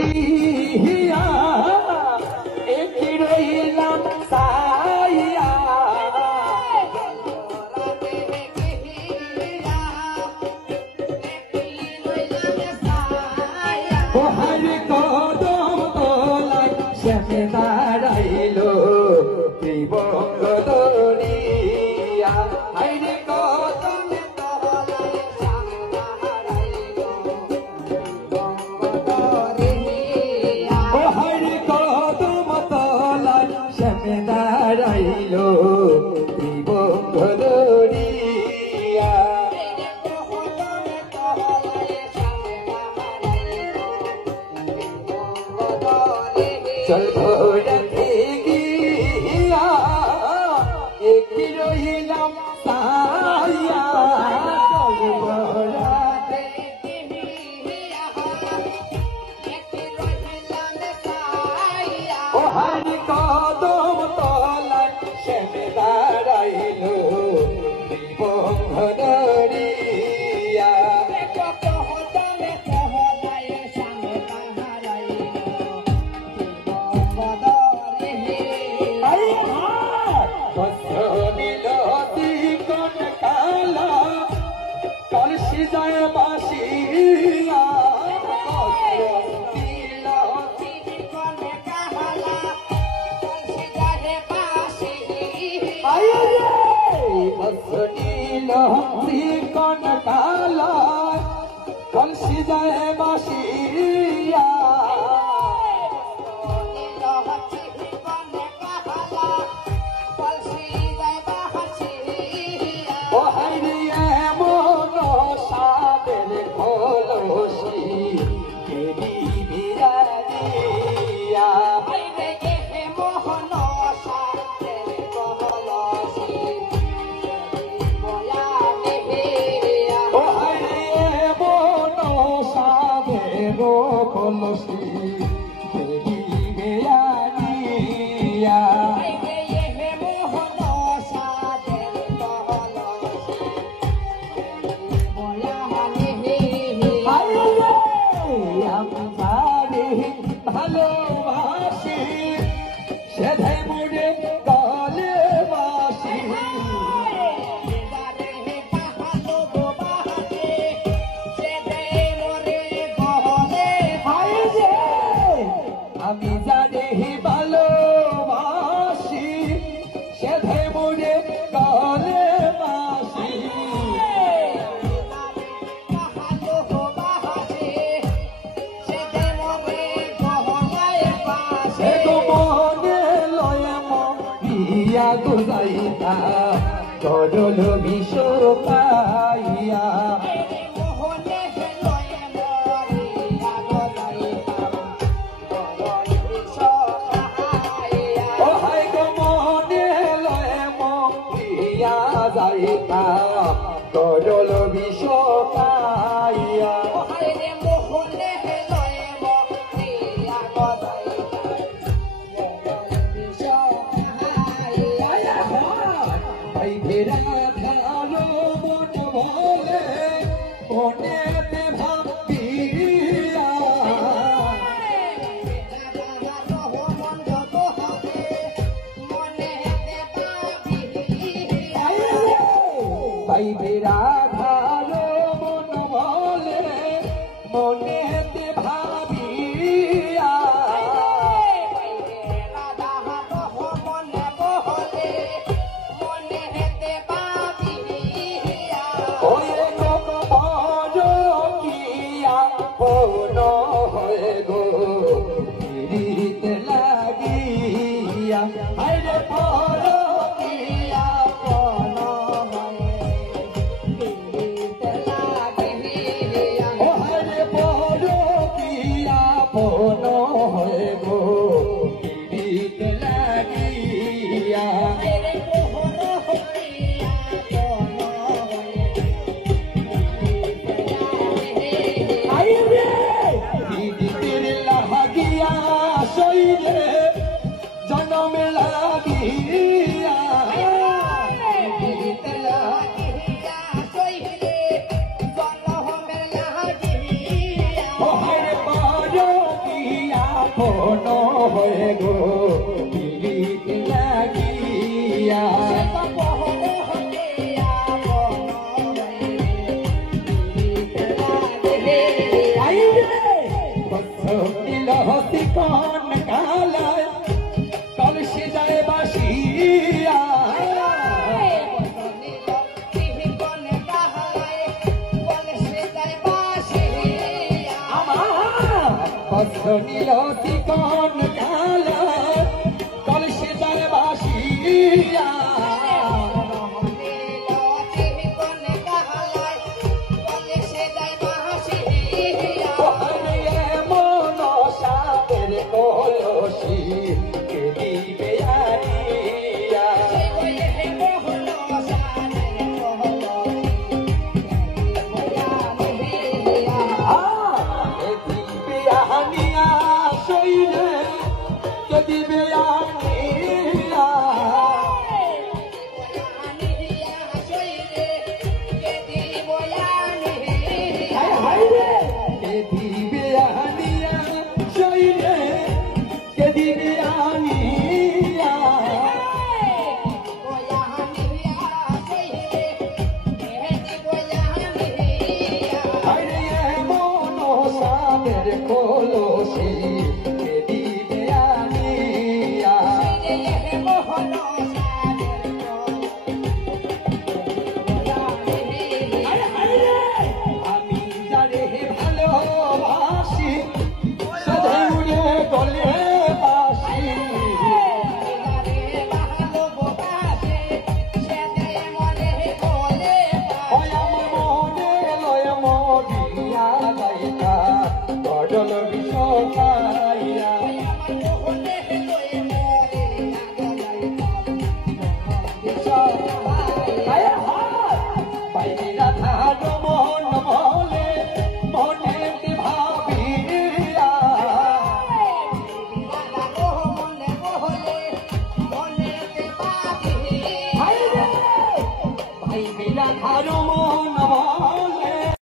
দিয়া একই রইলাম সাইয়া ওহার কদম তোলায় শ্যামে দাঁড়াইলো ত্রিবঙ্গ দরিয়া হাইরে কদম তোলায় শ্যামে দাঁড়াইলো ত্রিবঙ্গ দরিয়া ওহার কদম তোলায় শ্যামে দাঁড়াইলো ত্রিবঙ্গ দরিয়া চল ভোরাতে গিয়া একই রইলাম সাইয়া চল ভোরাতে গিয়া একই রইলাম সাইয়া ওহার কদম তলায় শ্যামে দাঁড়াইলো ত্রিবঙ্গ দরিয়া কলসি যায় বাসিয়া কন কালা কলসি যায় বাসিয়া ভালোবাসি সেধে মুড়ে গলে বাসি আমি জানি ভালোবাসি সেধে মুড়ে গলে বাসি গুজাইতা চরল বিষ পাইয়া ওহাই গো মনে লয় মরিয়া যাইতা চরল বিষ পাইয়া রাধারো মন বলে মনেতে ভাবিয়া পাইবে রাধারো মন বলে মনেতে ভাবিয়া কোনো হয়ে গো পীড়িত লাগিয়া হায়রে পরকিয়া কোনো পীড়িত লাগিয়া ও হায়রে পরকিয়া কোনো হয়ে গো পীড়িত লাগিয়া জনম লাগিয়া আপন হয়ে গো পিরিত লাগিয়া কন কালায় কলসি যায় বাসিয়া নীলতি কন কালায় কলসি যায় বাসিয়া কলসি কে দিবে আনিয়া দিবে আনিয়া শৈলে কে দিবে আনিয়া কে দিবে আনিয়া শৈলে কে দিবে আনিয়া আরে মন সাদের কলসি কে